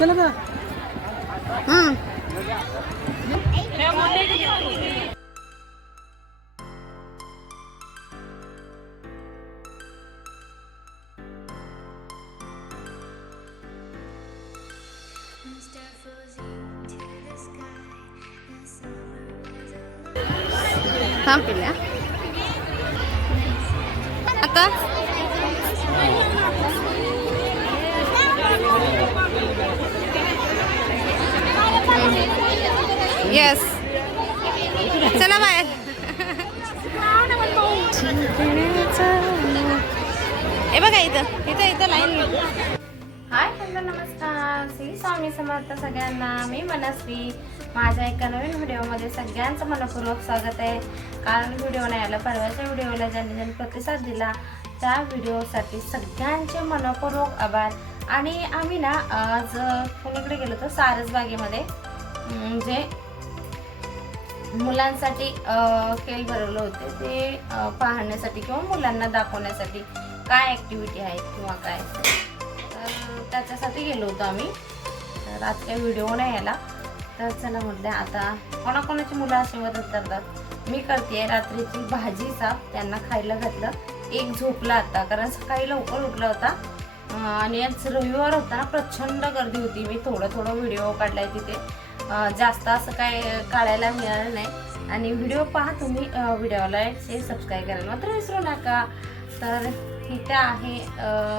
चला ना. थांब पिल्या आता. येस चला बाहेर. हे बघा इथं इथं इथं लाईन. हाय हॅलो नमस्कार, श्री स्वामी समर्थ सगळ्यांना. मी मनस्वी. माझ्या एका नवीन व्हिडिओमध्ये सगळ्यांचं मनपूर्वक स्वागत आहे. कारण व्हिडिओ नाही आला, परवाच्या व्हिडिओला ज्यांनी ज्यांनी प्रतिसाद दिला त्या व्हिडिओसाठी सगळ्यांचे मनपूर्वक आभार. आणि आम्ही ना आज कोणीकडे गेलो होतो, सारसबागेमध्ये. म्हणजे मुलांसाठी खेळ भरवले होते, ते पाहण्यासाठी किंवा मुलांना दाखवण्यासाठी काय ॲक्टिव्हिटी आहे किंवा काय, तर त्याच्यासाठी गेलो होतो आम्ही. तर आज काही व्हिडिओ नाही आला, तर चला म्हटलं आता कोणाकोणाची मुलं अशी मदत करतात. मी करते. रात्रीची भाजी साफ त्यांना खायला घातलं. एक झोपला आता, कारण सकाळी लवकर उठला होता. आणि आज रविवार होता ना, प्रचंड गर्दी होती. मी थोडं व्हिडिओ काढलाय तिथे, जास्त असं काय काढायला मिळालं नाही. आणि व्हिडिओ पहा तुम्ही, व्हिडिओला लाईक शेअर सबस्क्राईब करायला मात्र विसरू नका. तर इथे आहे,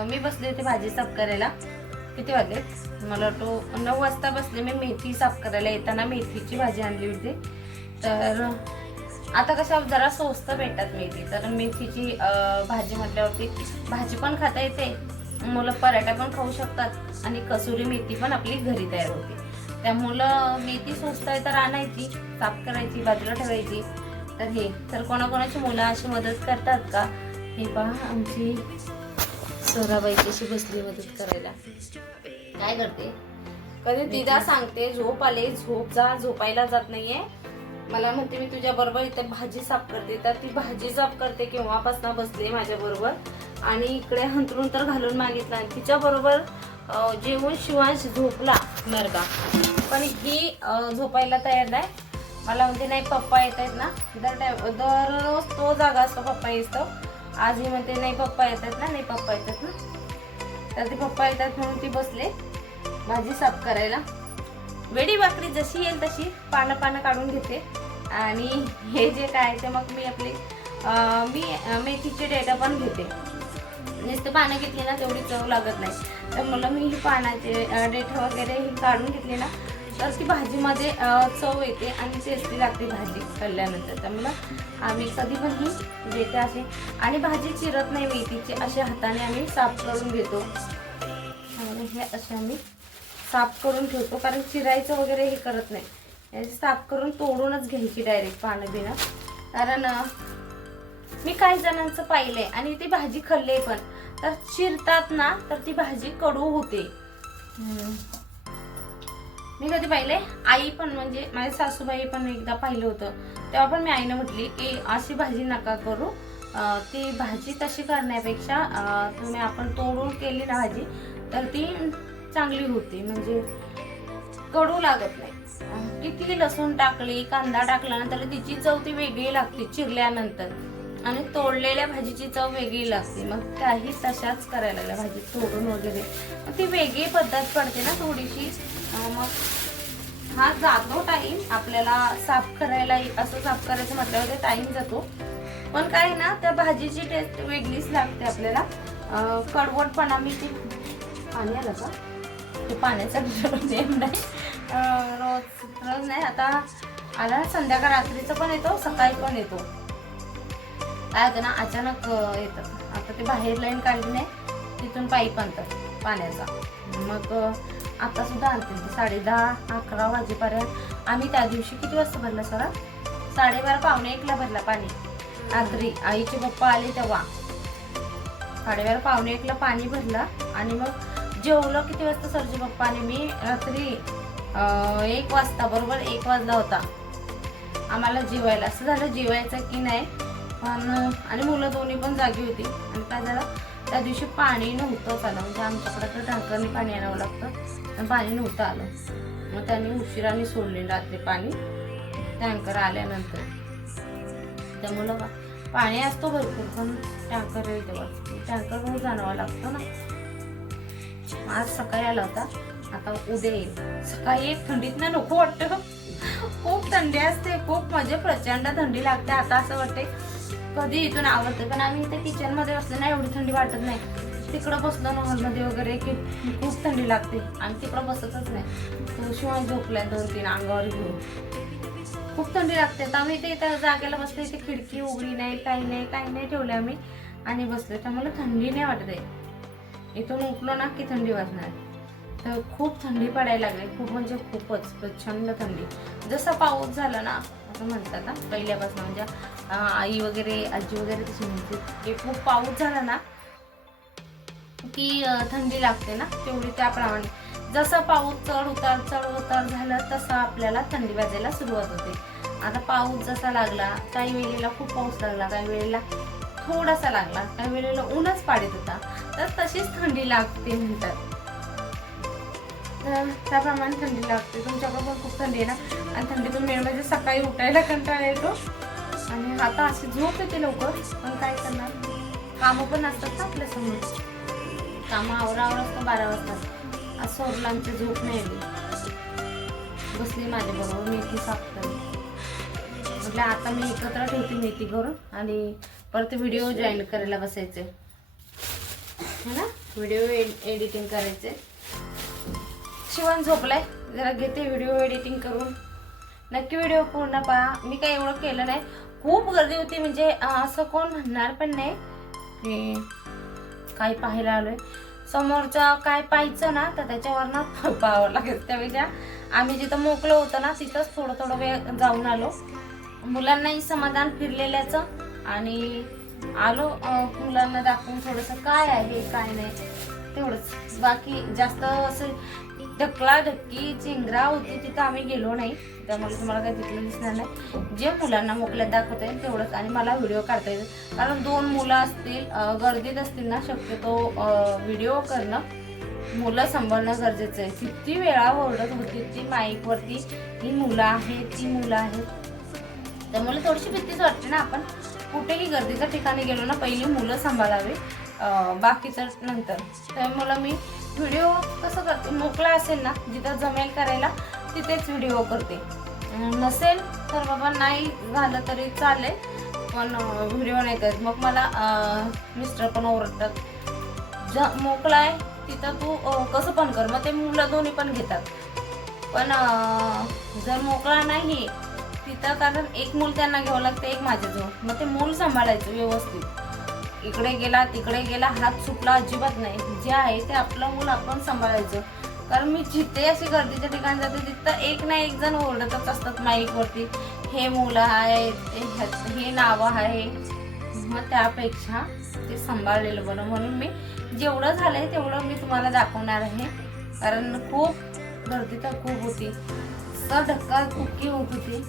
मी बसले होते भाजी साफ करायला. किती वाजले मला वाटतो 9 वाजता बसले मी मेथी साफ करायला. येताना मेथीची भाजी आणली होती. तर आता कशा जरा स्वस्त भेटतात मेथी, तर मेथीची भाजी म्हटल्यावरती भाजी पण खाता येते, मुलं पराठा पण खाऊ शकतात आणि कसुरी मेथी पण आपली घरी तयार होते. त्यामुळं मेथी स्वस्त आहे तर आणायची, साफ करायची, बाजूला ठेवायची. तर हे तर कोणाकोणाची मुलं अशी मदत करतात का, हे पहा. आमची सोराबाई कशी बसली मदत करायला. काय करते, कधी दिदा सांगते झोप आले, झोप जा, झोपायला जात नाहीये. मला म्हणते मी तुझ्या बरोबर इथे भाजी साफ करते, तर ती भाजी साफ करते केव्हापासून बसले माझ्या बरोबर. आणि इकडे हंतरून तर घालून मागितला. तिच्या बरोबर जेवून शिवांश झोपला नरगा, पण ही झोपायला तयार नाही. मला म्हणते नाही पप्पा येत आहेत ना, दररोज तो जागा असतो, पप्पा येतो. आजही म्हणते नाही पप्पा येतात ना, नाही पप्पा येतात ना. तर ते पप्पा येतात म्हणून ती बसले भाजी साफ करायला. वेडी वाकडी जशी येईल तशी पानं काढून घेते. आणि हे जे काय ते मग मी आपली मी मेथीचे डेटा पण घेते. नुसतं पानं घेतली ना तेवढी चव लागत नाही, तर मला मी ही पानाचे डेटा वगैरे ही काढून घेतली ना, तर ती भाजीमध्ये चव येते आणि टेस्टी लागते भाजी खाल्ल्यानंतर. त्यामुळं आम्ही कधी पण ही डेटा असे, आणि भाजी चिरत नाही मेथीची, अशा हाताने आम्ही साफ करून घेतो. आणि हे असे आम्ही साफ करून ठेवतो, कारण चिरायचं वगैरे हे करत नाही. याची साफ करून तोडूनच घ्यायची डायरेक्ट पानं बिना. कारण मी काही जणांचं पाहिलंय आणि ती भाजी खाल्ली पण, तर चिरतात ना तर ती भाजी कडू होते. मी कधी पाहिले, आई पण म्हणजे माझ्या सासूबाई पण एकदा पाहिलं होतं, तेव्हा पण मी आईनं म्हटली की अशी भाजी नका करू, ती भाजी तशी करण्यापेक्षा तुम्ही आपण तोडून केली ना भाजी तर ती चांगली होती, म्हणजे कडू लागत नाही. किती लसूण टाकली, कांदा टाकला ना तर तिची चव ती वेगळी लागते चिरल्यानंतर, आणि तोडलेल्या भाजीची चव वेगळी लागते. मग काही तशाच करायला लागल्या भाजी तोडून वगैरे, मग ती वेगळी पद्धत पडते ना थोडीशी. मग हा जातो टाईम आपल्याला साफ करायला, असं साफ करायचं म्हटल्यावर टाईम जातो. पण काय ना त्या भाजीची टेस्ट वेगळीच लागते आपल्याला. कडवटपणा, मी ती पाणी आलं का ते पाण्याचा नेम नाही, रोज नाही. आता आला संध्याकाळ, रात्रीचं पण येतो, सकाळी पण येतो. काय होतं ना अचानक येतं. आता ते बाहेर लाईन काढली नाही, तिथून पाईप आणतात पाण्याचा. मग आता सुद्धा आणते 10:30 11 वाजेपर्यंत. आम्ही त्या दिवशी किती वाजता भरला सरा, 12:30 पावणे 1ला भरला पाणी. रात्री आईचे पप्पा आले तेव्हा 12:30 पावणे 1ला पाणी भरला. आणि मग जेवलं किती वाजता सरचे पप्पा, आणि मी रात्री 1 वाजता, बरोबर 1 वाजला होता आम्हाला जेवायला. असं झालं जेवायचं की नाही पण, आणि मुलं दोन्ही पण जागी होती. आणि काय झालं त्या दिवशी पाणी नव्हतंच आलं, म्हणजे आमच्याकडे तर टँकरने पाणी आणावं लागतं, पण पाणी नव्हतं आलं. मग त्यांनी उशिराने सोडले रात्री पाणी टँकर आल्यानंतर. त्यामुळं पाणी असतो भरपूर, पण टँकर येईल तेव्हा टँकरवर जाणावं लागतं ना. आज सकाळी आला होता, आता उद्या येईल. सकाळी एक थंडीत ना नको वाटतं, खूप थंडी असते, खूप म्हणजे प्रचंड थंडी लागते. आता असं वाटते कधी इथून आवडते, पण आम्ही इथे किचन मध्ये बसले ना एवढी थंडी वाटत नाही. तिकडं बसलो ना हॉलमध्ये वगैरे की खूप थंडी लागते, आणि तिकडं बसतच नाही. तो शिवाय झोपल्या 2-3 अंगावर घेऊन, खूप थंडी लागते. तर आम्ही इथे जागेला बसले, इथे खिडकी उघडी नाही, काही नाही ठेवले आम्ही आणि बसले, त्यामुळे थंडी नाही वाटत आहे. इथून उठलो ना की थंडी वाजणार. तर खूप थंडी पडायला लागली, खूप म्हणजे खूपच प्रचंड थंडी. जसा पाऊस झाला ना असं म्हणतात ना पहिल्यापासून, म्हणजे आई वगैरे आजी वगैरे तशी म्हणते की खूप पाऊस झाला ना की थंडी लागते ना, तेवढी त्याप्रमाणे जसा पाऊस चढ उतार झाला तसा आपल्याला थंडी वाजायला सुरुवात होते. आता पाऊस जसा लागला, काही वेळेला खूप पाऊस लागला, काही वेळेला थोडासा लागला, काही वेळेला ऊनच पाडत होता, तर तशीच थंडी लागते म्हणतात. तर त्याप्रमाणे थंडी लागते. तुमच्याकडे पण खूप थंडी आहे ना, आणि थंडीतून मेन म्हणजे सकाळी उठायला कंटाळा येतो, आणि आता अशी झोप येते लवकर, पण काय करणार, कामं पण असतात ना आपल्यासमोर, कामं आवरावर असतं 12 वाजता. आज सोडला आमची झोप नाही आली, बसली माझ्याबरोबर मेथी साफ करत. म्हटलं आता मी एकत्र ठेवते मेथी करून, आणि परत व्हिडिओ जॉईन करायला बसायचे है ना, व्हिडिओ एडिटिंग करायचे. शिवण झोपलाय, जरा घेते व्हिडिओ एडिटिंग करून. नक्की व्हिडिओ पूर्ण पहा. मी काही एवढं केलं नाही, खूप गर्दी होती, म्हणजे असं कोण म्हणणार पण नाही की काही पाहायला आलोय. समोरचं काय पाहायचं ना तर त्याच्यावर ना पाहावं लागेल. त्यापेक्षा आम्ही जिथं मोकळं होतं ना तिथंच थोडं वेळ जाऊन आलो, मुलांनाही समाधान फिरलेल्याचं, आणि आलो मुलांना दाखवून थोडंसं काय आहे काय नाही तेवढंच. बाकी जास्त असं ढकलाढक्की चिंगरा होती तिथं आम्ही गेलो नाही, त्यामुळे तुम्हाला काही तिथलं दिसणार नाही. जे मुलांना मोकळ्यात दाखवता येईल तेवढंच, आणि मला व्हिडिओ काढता येईल. कारण 2 मुलं असतील, गर्दीत असतील ना, शक्यतो व्हिडिओ करणं, मुलं सांभाळणं गरजेचं आहे. किती वेळा ओरडत होती ती माईकवरती, ही मुलं आहेत ती मुलं आहेत, त्यामुळे थोडीशी भीतीच वाटते ना. आपण कुठेही गर्दीच्या ठिकाणी गेलो ना पहिली मुलं सांभाळावे, बाकीचं नंतर. त्यामुळे मी व्हिडिओ कसं करते, मोकळा असेल ना जिथं जमेल करायला तिथेच व्हिडिओ करते, नसेल तर बाबा नाही झालं तरी चालेल, पण व्हिडिओ नाही करत. मग मला मिस्टर पण ओरडतात, मोकळा आहे तिथं तू कसं पण कर, मग ते मुलं दोन्ही पण घेतात. पण जर मोकळा नाही तिथं, कारण एक मूल त्यांना घ्यावं लागतं, एक माझ्याजवळ, मग ते मूल सांभाळायचं व्यवस्थित. इकडे गेला तिकडे गेला हात सुटला अजिबात नाही, जे आहे ते आपलं मूल आपण सांभाळायचं. कारण मी जिथे अशी गर्दीच्या ठिकाणी जाते तिथं एक ना एक जण ओरडतच असतात माईकवरती, हे मुलं आहेत, हे नावं आहे. मग त्यापेक्षा ते सांभाळलेलं बरं, म्हणून मी जेवढं झालंय तेवढं मी तुम्हाला दाखवणार आहे. कारण खूप गर्दी तर खूप होती, सर धक्का कुक्की होत होती.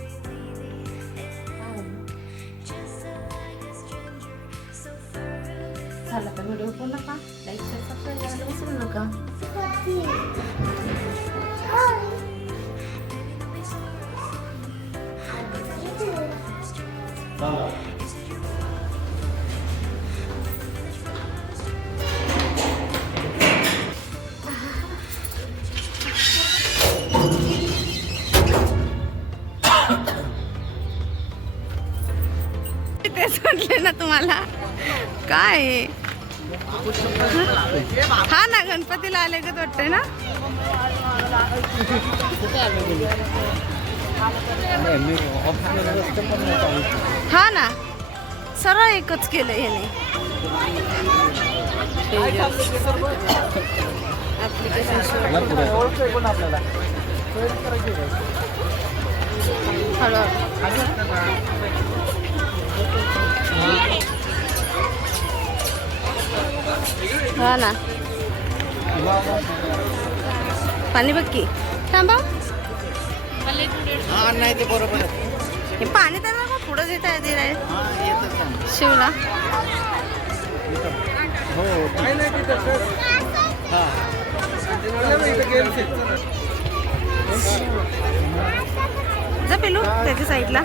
झाला तर व्हिडिओ पूर्ण पहा, लाईक शेअर सबस्क्राईब करायला विसरू नका. तेच म्हटले ना तुम्हाला, काय हा ना गणपतीला आले का वाटतंय ना. हा ना, सरळ एकच केलं याने. हा ना, पाणी बघ की, थांबा नाही ते बरोबर. हे पाणी त्यांना पुढं येत आहे शिवला. जा पेलू त्याच्या साईडला.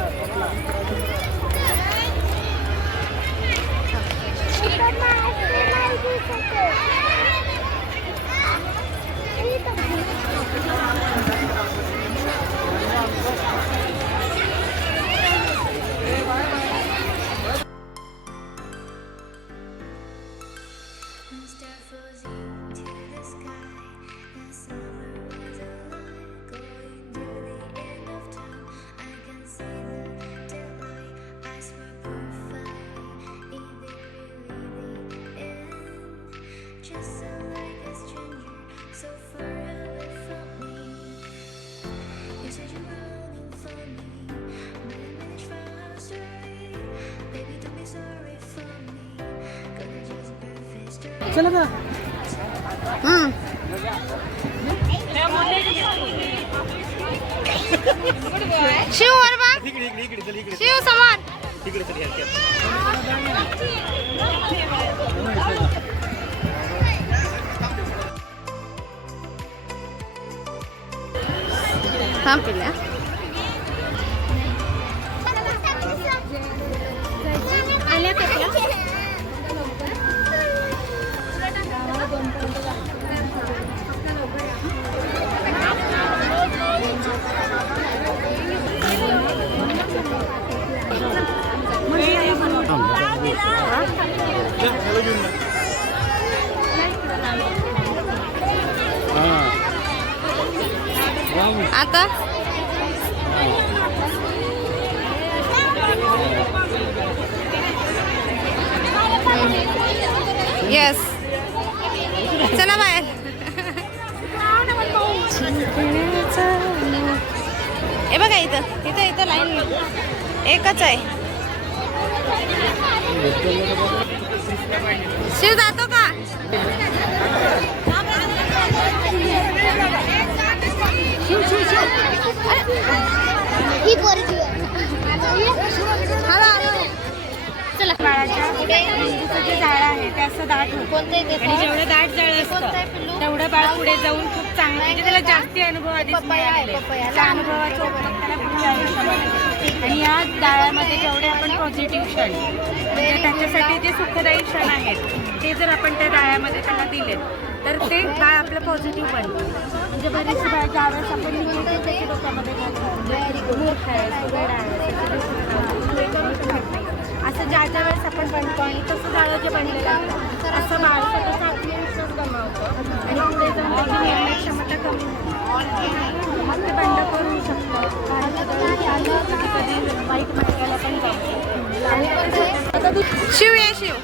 चला ना. शिव वर बघ. शिव समोर. थांब पिल्या. आल्या का आता यस चला बाहेर. हे बघा इथं इथं इथं लाईन एकच आहे. शिव जातो का? चला. बाळाच्या मेंदूचं जे जाळं आहे ते असं दाट होतं आणि जेवढं दाट जाळं असतं तेवढं बाळ पुढे जाऊन खूप चांगलं म्हणजे त्याला जास्ती अनुभव आधीच मिळालेले. त्या अनुभवाचा उपयोग त्याला पुढच्या आयुष्यामध्ये. आणि या जाळ्यामध्ये जेवढे आपण पॉझिटिव्ह क्षण म्हणजे त्याच्यासाठी जे सुखदायी क्षण आहेत ते जर आपण त्या जाळ्यामध्ये त्यांना दिले तर ते बाळ आपलं पॉझिटिव्ह बनतं. म्हणजे बरेचसे बाळ ज्यावेळेस आपण निगेटिव्ह त्याच्या डोक्यामध्ये मूर्ख आहे, सुगड आहे, असं ज्या ज्या वेळेस आपण बनतो आणि तसं जाळं जे बनलेलं असतं असं बाळ स्वतःचा आत्मविश्वास गमावतं आणि पुढे जाऊन त्याची निर्णय क्षमता कमी होते. मग ते बंड करू शकतं. कधी कधी वाईट मार्गाला पण जाऊ. शिव ये शिव.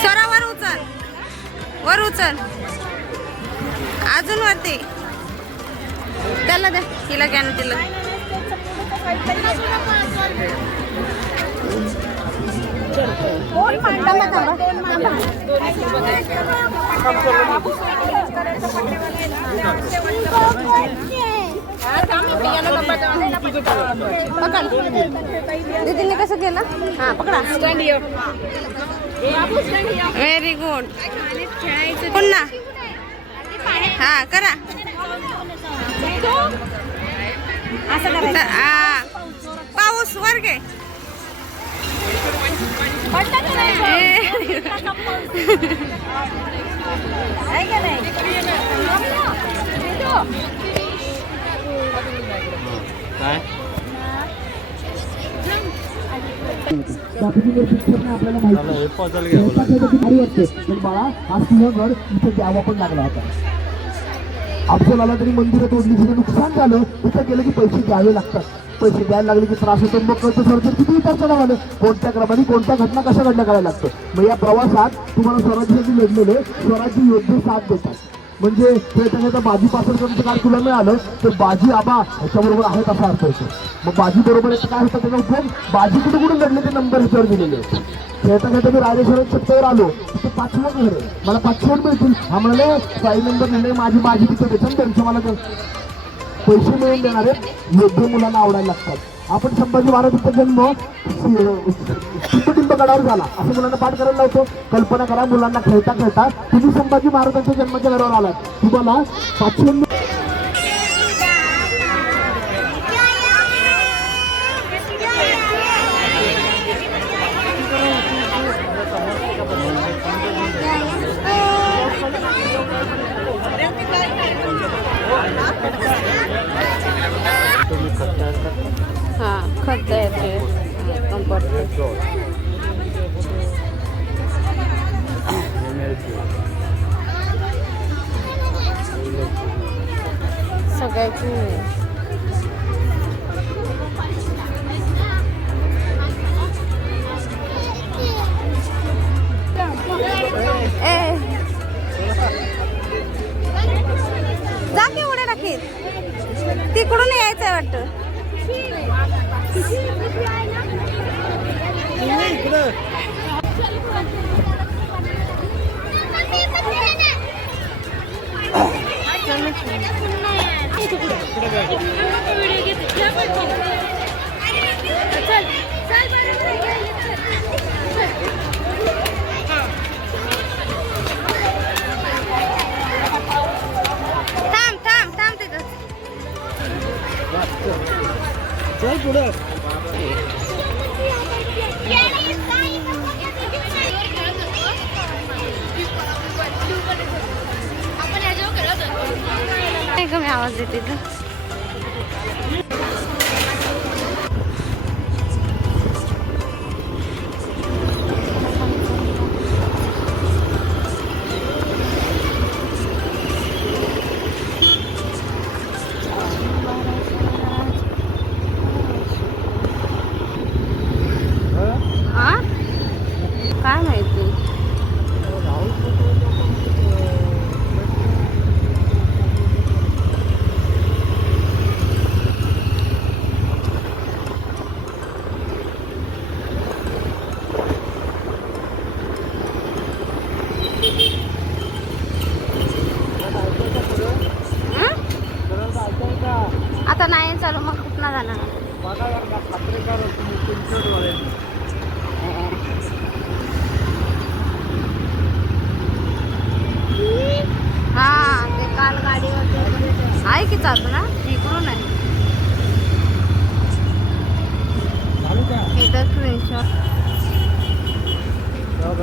स्वरा वर उचल. वर उचल. अजून वरती. त्याला द्या. तिला घ्या ना तिला. दीदीने कसं केलं? हा पकडा. Very good. पुन्हा हा करा. पाऊस वर घे. आपल्याला माहिती पण बाळा हा सिंहगड इथे द्यावा पण लागला होता. अफजलाला तरी मंदिरं तोडली, तिथे नुकसान झालं, तिथे गेलं की पैसे द्यावे लागतात. पैसे द्यायला लागले की त्रास होतो. मग कळतं सर तर किती विचार चढावं आलं, कोणत्या क्रमाने कोणत्या घटना कशा घडल्या करायला लागतं. मग या प्रवासात तुम्हाला स्वराज्याची लढलेले स्वराज्य योद्धे साथ देतात. म्हणजे खेळता बाजी पासरकरांचं काय तुला मिळालं तर बाजी आबा ह्याच्याबरोबर आहेत असा अर्थ होतो. मग बाजी बरोबर काय होतं त्याचा उपयोग, बाजी कुठे कुठून लढले ते नंबर ह्याच्यावर दिलेले. खेळता खेळता मी राजेश्वर सत्तेवर आलो, तिथे 5 घर आहे, मला 5 मिळतील. हा म्हणाले 5 नंबर लिहिले, माझी बाजी तिथे देतात, त्यांचं मला पैसे मिळून देणारे योद्धे मुलांना आवडायला लागतात. आपण संभाजी महाराजांचा जन्म सिद्धटिंब गडावर झाला असं मुलांना पाठ करायला लावतो. कल्पना करा, मुलांना खेळता खेळता तुम्ही संभाजी महाराजांच्या जन्माच्या गडावर आलात. तुम्हाला 500 हां खत येते कंपोस्ट सगळ्याची जा की उड्या टाकीत तिकडून यायचंय वाटतं. थांब तिथं. चल पुढे. कमी आवाज देते तर काय माहिती. आता नाही चालू मग कुठं जाणार. हा ते काल गाडीवर आहे की चालू ना इकडून आहे. इथं स्क्रीनशॉट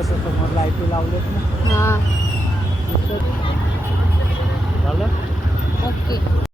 समोर लाईटी लावलेत ना. हा झालं ओके.